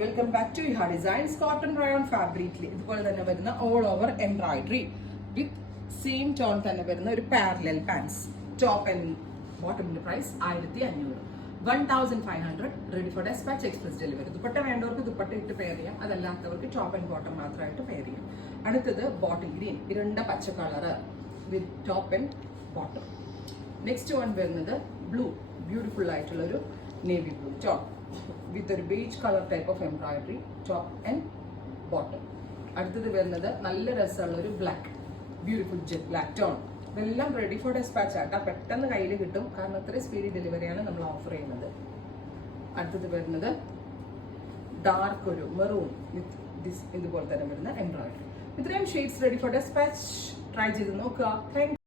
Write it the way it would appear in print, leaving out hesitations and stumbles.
Welcome back to Iha designs. Cotton rayon ഫാബ്രിക്കിൽ ഇതുപോലെ തന്നെ വരുന്ന all over embroidery with same tone തന്നെ വരുന്ന ഒരു പാരലൽ പാൻസ്. ടോപ്പ് ആൻഡ് ബോട്ടമിന്റെ price 1500, 1500 ready for despatch, express delivery. Dupatta വേണ്ടവർക്ക് ദുപ്പട്ട ഇട്ട് പെയർ ചെയ്യാം, അതല്ലാത്തവർക്ക് ടോപ്പ് ആൻഡ് ബോട്ടം മാത്രമായിട്ട് പെയർ ചെയ്യാം. അടുത്തത് ബോട്ടിൽ ഗ്രീൻ, ഇരുണ്ട പച്ച colour with top and bottom. Next one വരുന്നത് ബ്ലൂ, ബ്യൂട്ടിഫുൾ ആയിട്ടുള്ള ഒരു നേവി ബ്ലൂ ടോപ്പ് വിത്ത് ഒരു peach colour type of embroidery top and bottom. അടുത്തത് വരുന്നത് നല്ല രസമുള്ള ഒരു black, beautiful jet black tone. ഇതെല്ലാം റെഡി ഫോർ ഡെസ്പാച്ച് ആട്ടാ, പെട്ടെന്ന് കയ്യിൽ കിട്ടും, കാരണം അത്രയും സ്പീഡി ഡെലിവറിയാണ് നമ്മൾ ഓഫർ ചെയ്യുന്നത്. അടുത്തത് വരുന്നത് ഡാർക്ക് ഒരു മെറൂൺ വിത്ത് ദിസ് ഇതുപോലെ തന്നെ വരുന്ന എംബ്രോയിഡറി. ഇത്രയും shades ready for despatch. Try ചെയ്ത് നോക്കുക. താങ്ക്